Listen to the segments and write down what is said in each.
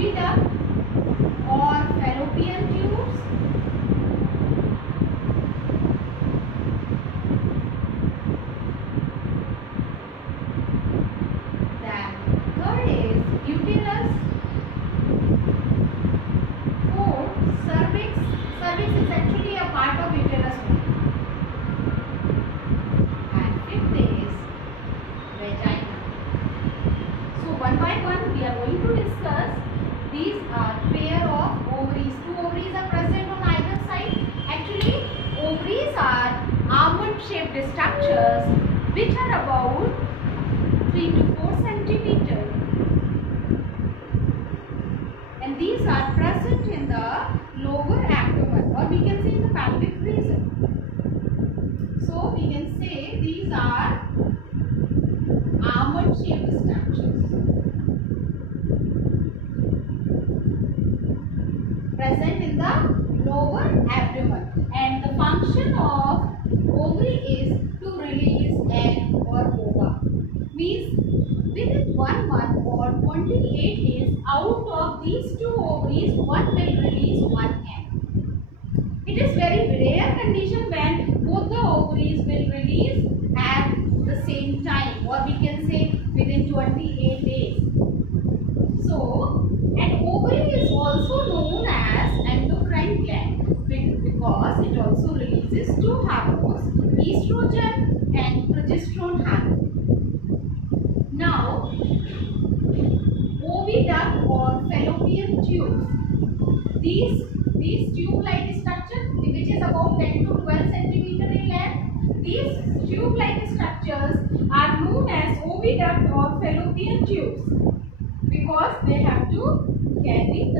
oviduct or fallopian tubes. Then third is uterus. Fourth, cervix. Cervix is actually a part of uterus only. And fifth is vagina. So one by one we are going to discuss. These are pair of ovaries. Two ovaries are present on either side. Actually, ovaries are almond-shaped structures which are about 3 to 4 centimeters. And these are present in the lower abdomen, or we can say in the pelvic region. So we can say these are almond-shaped structures present in the lower abdomen, and the function of ovary is to release egg or ova. Means within 1 month or 28 days, out of these two ovaries, one will release one egg. It is very rare condition when both the ovaries will release at the same time, or we can say within 28 days. So, an ovary is also known as endocrine gland because it also releases two hormones, estrogen and progesterone hormone. Now, oviduct or fallopian tubes. These tube-like structure, which is about 10 to 12 centimeter in length, these tube-like structures are known as oviduct or fallopian tubes because they have to carry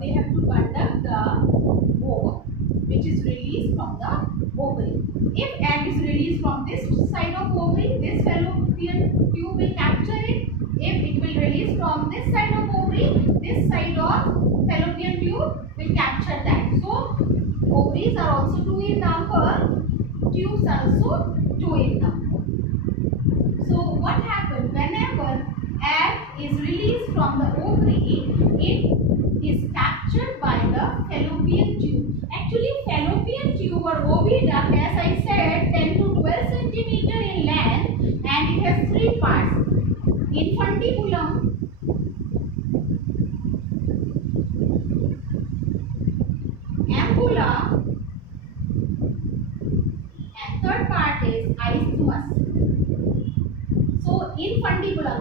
they have to conduct the ova, which is released from the ovary. If egg is released from this side of ovary, this fallopian tube will capture it. If it will release from this side of ovary, this side of fallopian tube will capture that. So ovaries are also 2 in number, tubes are also 2 in number. So what happens whenever egg is released from the ovary, it is captured by the fallopian tube. Actually, fallopian tube or oviduct, as I said, 10 to 12 centimeter in length, and it has 3 parts: infundibulum, ampulla, and third part is isthmus. So infundibulum,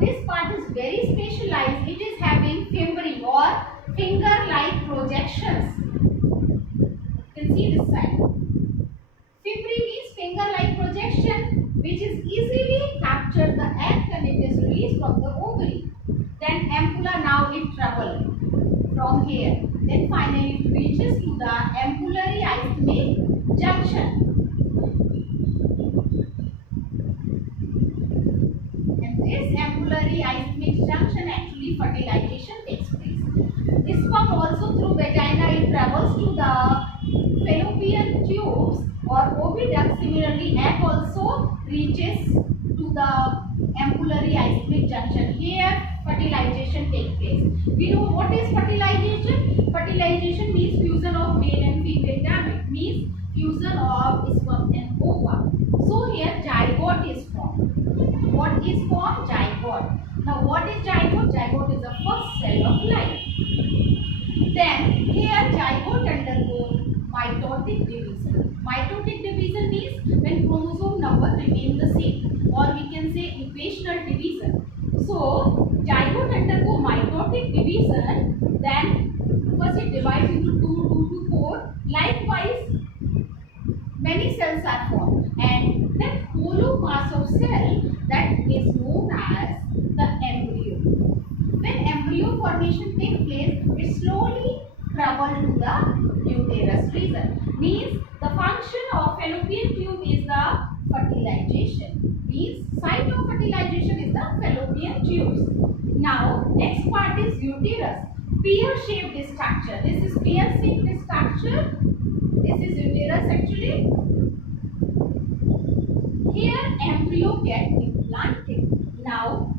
this part is very specialized. It is having fimbriae or finger-like projections. You can see this side. Fimbriae means finger-like projection, which is easily captured the egg when it is released from the ovary. Then ampulla, now it travels from here. Then finally it reaches to the ampullary isthmic junction. This ampullary isthmic junction, actually fertilization takes place. Sperm also through vagina, it travels to the fallopian tubes or oviduct. Similarly, egg also reaches to the ampullary isthmic junction. Here fertilization takes place. We know what is fertilization. Fertilization means fusion of male and female gamete, means fusion of sperm and ova. So here zygote is formed. What is formed? Zygote. Now what is zygote? Zygote is the first cell of life. Then here zygote undergoes mitotic division. Mitotic division means when chromosome number remain the same, or we can say equational division. So zygote undergo mitotic division, then first it divides into 2 to 4. Likewise, many cells are formed, and that hollow mass of cell, that is known as the embryo. When embryo formation takes place, it slowly travels to the uterus region. Means the function of fallopian tube is the fertilization. Means site of fertilization is the fallopian tubes. Now next part is uterus. Pear-shaped structure. This is pear-shaped structure. This is uterus actually. Here embryo gets implanted. Now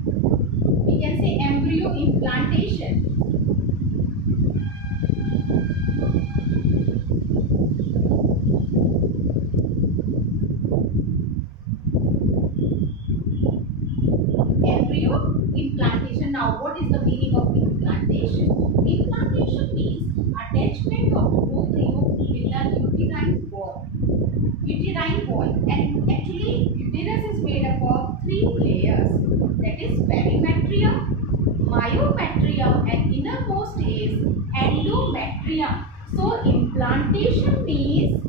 Implantation. Now, what is the meaning of implantation? Implantation means attachment of embryo in the uterine wall. Uterine wall, and actually uterus is made up of three layers, that is perimetrium, myometrium, and innermost is endometrium. So implantation means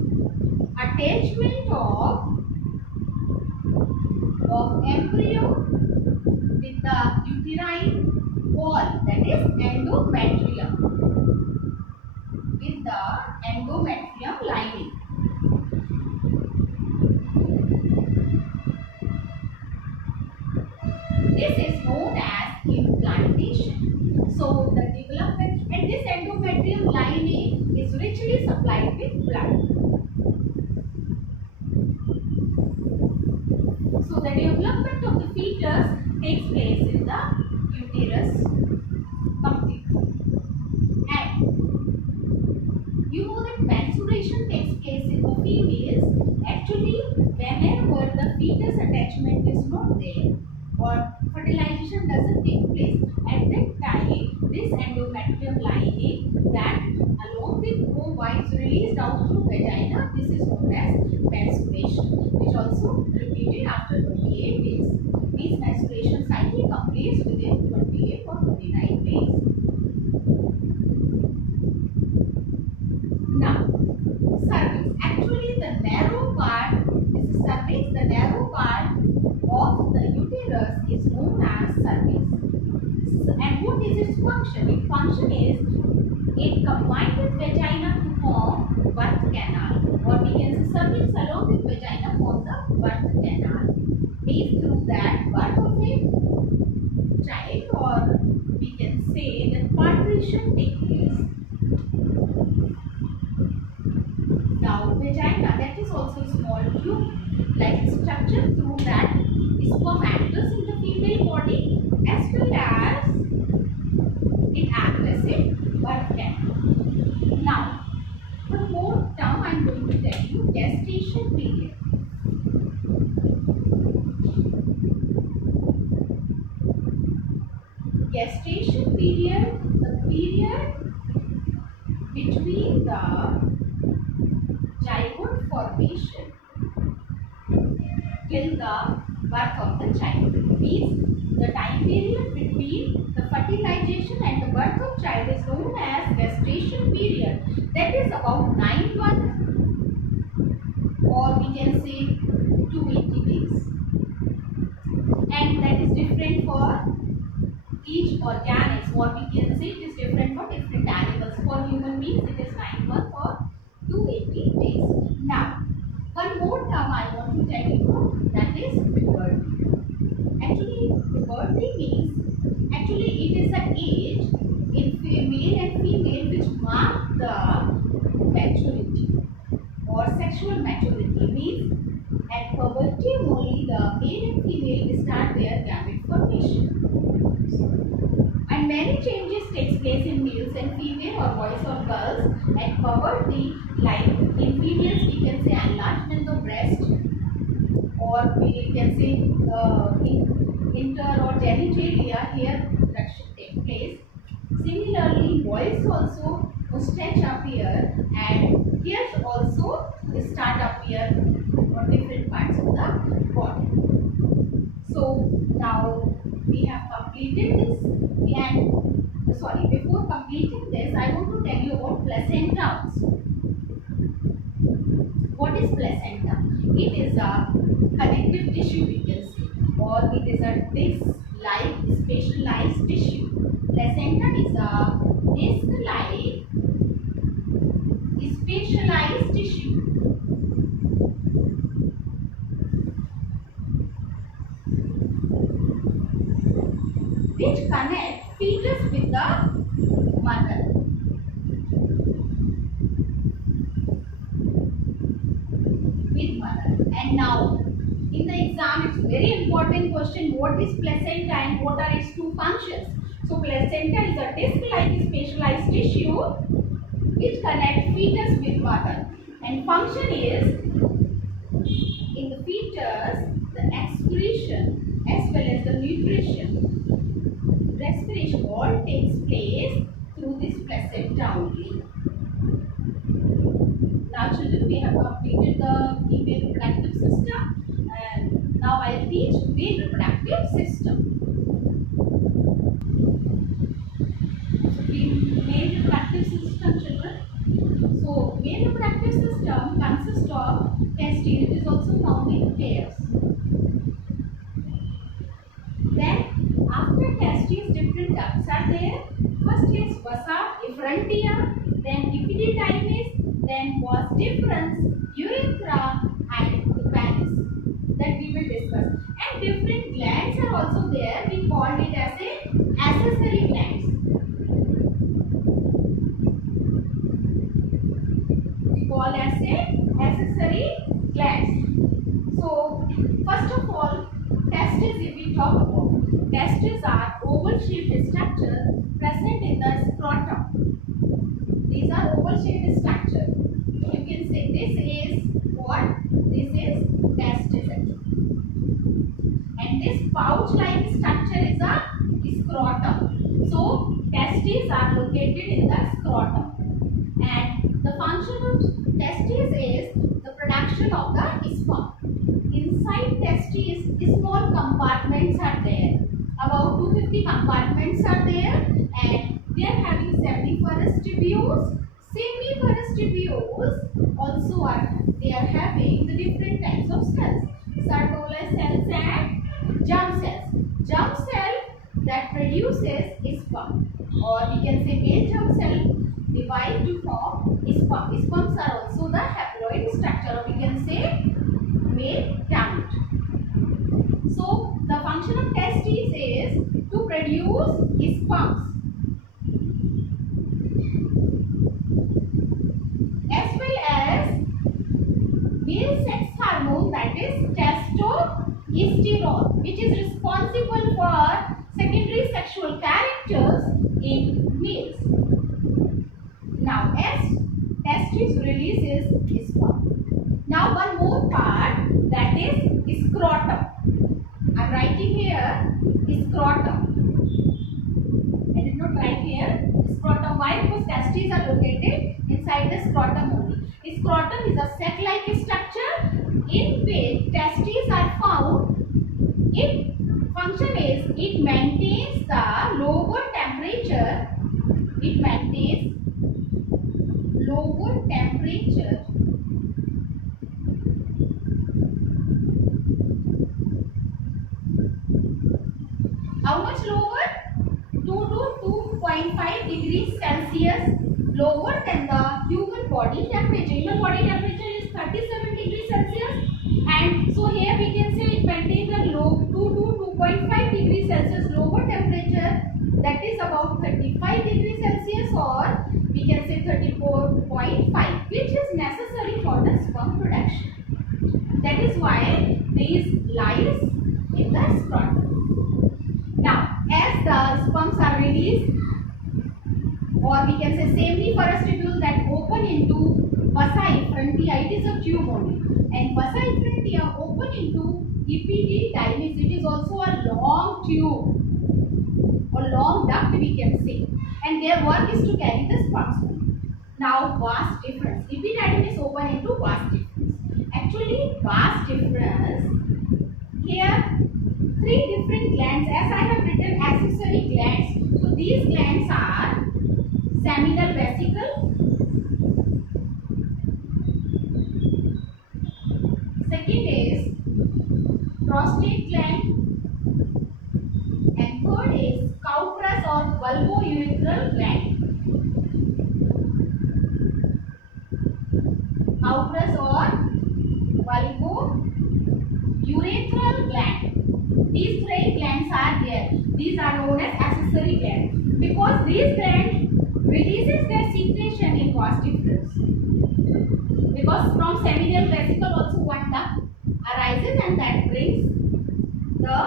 attachment of embryo with the uterine wall, that is endometrium, with the endometrium lining. This is known as implantation. So the development, and this endometrium lining is richly supplied with blood. So the development of the fetus takes place in the uterus completely. And you know that menstruation takes place in the females. Actually, whenever the fetus attachment is not there or fertilization doesn't take place, at that time this endometrium lining that along with ova is released out through vagina. This is known as menstruation, which also repeated after 28 days. Means menstruation cycle completes within 28 or 29 days. Now, cervix. Actually, the narrow part, this is cervix, the narrow part of the uterus is known as cervix. And what is its function? Its function is it combines with vagina to form birth canal, or we can say cervix along with vagina form the birth canal. Means through that birth of a child, or we can say that parturition takes place. Now vagina, that is also a small tube like structure through that sperm enters in the female body, as well as it acts as a birth canal. Now, one more term I am going to tell you, gestation period. Gestation period, the period between the zygote formation till the birth of the child, means the time period between the fertilization and the birth of child is known as gestation period. That is about 9 months, or we can say 280 days, and that is different for each organism, or we can say it is different for different animals. For human beings it is 9 months or 280 days. Now, one more term I want to tell you, that is puberty. Actually, puberty means, actually it is an age in male and female which mark the maturity or sexual maturity. Means at puberty only the male and female start their gamete formation. And many changes takes place in males and female, or boys or girls at puberty. Like in females we can say enlargement of breast, or we can say inter or genitalia, here that should take place. Similarly, boys also mustache appear, and hairs also start appear on different parts of the body. So now we have completed this, and sorry, before completing this I want to tell you about placenta also. What is placenta? It is a connective tissue, we can say, or it is a disc-like specialized tissue. Placenta is a disc-like specialized tissue which connect fetus with the mother. And now, in the exam, it's very important question, what is placenta and what are its two functions? So, placenta is a disc-like specialized tissue which connects fetus with mother, and function is, in the fetus, the excretion as well as the nutrition, respiration all takes place through this placenta only. Now children, we have completed the female reproductive system, and now I will teach male reproductive system. So male reproductive system, children. So male reproductive system consists of testes, it is also found in pairs. Then after testes, different ducts are there. First is vasa effrontia, then epididymis, then vas deferens, urethra, and the penis that we will discuss. And different glands are also there. We called it as a accessory glands. We call as a accessory glands. So first of all, testes, if we talk about, testes are oval-shaped structure present in the scrotum. These are oval-shaped structure. You can say this is what? This is testis actually. And this pouch-like structure is a scrotum. So testes are located in the scrotum. And the function of testes is the production of the sperm. Inside testes, small compartments are there. About 250 compartments are there, and they are having seminiferous tubules. Seminiferous tubules also they are having the different types of cells. Sertolus cells and germ cells. Germ cell that produces sperm, or we can say male germ cell divide to form sperm. Sperms are also the haploid structure, or we can say male gamete. So the function of testes is to produce sperms. As well as male sex hormone, that is testosterone, which is responsible for secondary sexual characters in males. Now as testes releases sperm. Now one more part, that is scrotum. I am writing here scrotum. I did not write here scrotum. Why? Because testes are located inside the scrotum only. Scrotum is a sac-like structure in which testes are found. Its function is it maintains the lower temperature. It maintains lower temperature how much lower? 2 to 2.5 degrees Celsius lower than the human body temperature. Human body temperature is 37 degrees Celsius, and so here we can say it maintains a low 2 to 2.5 degrees Celsius lower temperature, that is about 35 degrees Celsius, or we can say 34.5, which is necessary for the sperm production. That is why these lies in the scrotum. Now, as the sperms are released, or we can say seminiferous tubules that open into vasa effrontia, it is a tube only, and vasa effrontia open into epididymis, it is also a long tube or long duct we can say, and their work is to carry the sperms. Now, vas deferens, epididymis open into vas deferens. Actually, vas deferens, here 3 different glands, as I have written accessory glands. So these glands are seminal vesicle, second is prostate gland, and third is cautrus or vulvourethral gland. Cautrus or vulvourethral gland. These 3 glands are there. These are known as accessory glands because these glands releases their secretion in vas deferens. Because from seminal vesicle also one duct arises, and that brings the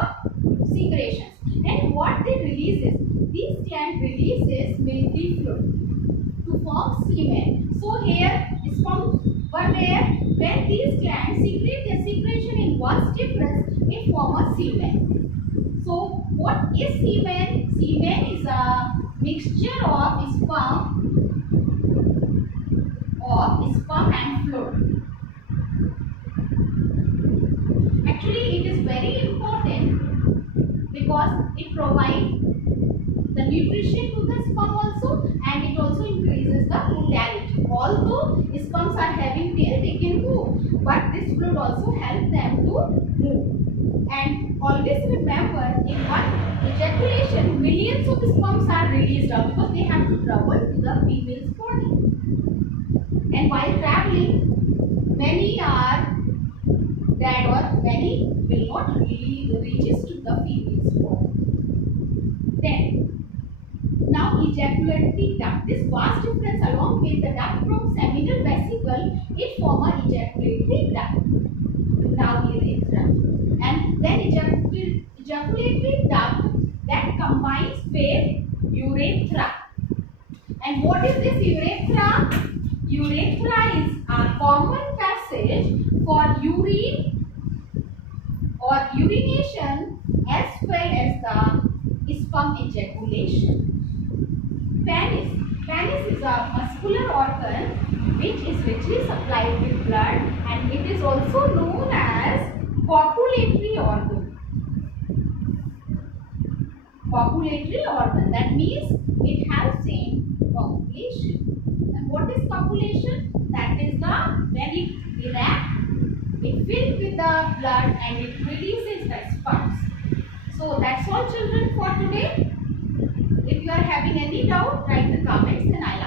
secretions. And what they releases? These glands releases milky fluid to form semen. So here sperms were there. When these glands secrete their secretion in vas deferens, it forms a semen. So what is semen? Semen is a mixture of sperm and fluid. Actually, it is very important because it provides the nutrition to the sperm also, and it also increases the motility. Although sperms are having tail, they can move, but this fluid also helps them to move. And always remember, in one ejaculation, millions of sperms are released out because they have to travel to the female's body. And while traveling, many are dead or many will not really reaches to the female's body. Then, now ejaculatory duct. This vast difference along with the duct from seminal vesicle, it form a ejaculatory duct. Now urethra. And then ejaculatory duct that combines with urethra. And what is this urethra? Urethra is a common passage for urine or urination as well as the sperm ejaculation. Penis. Penis is a muscular organ which is richly supplied with blood, and it is also known as copulatory organ. Copulatory organ, that means it helps in copulation. And what is copulation? That is when it erect, it fills with the blood and it releases the sperms. So that's all, children, for today. If you are having any doubt, write the comments and I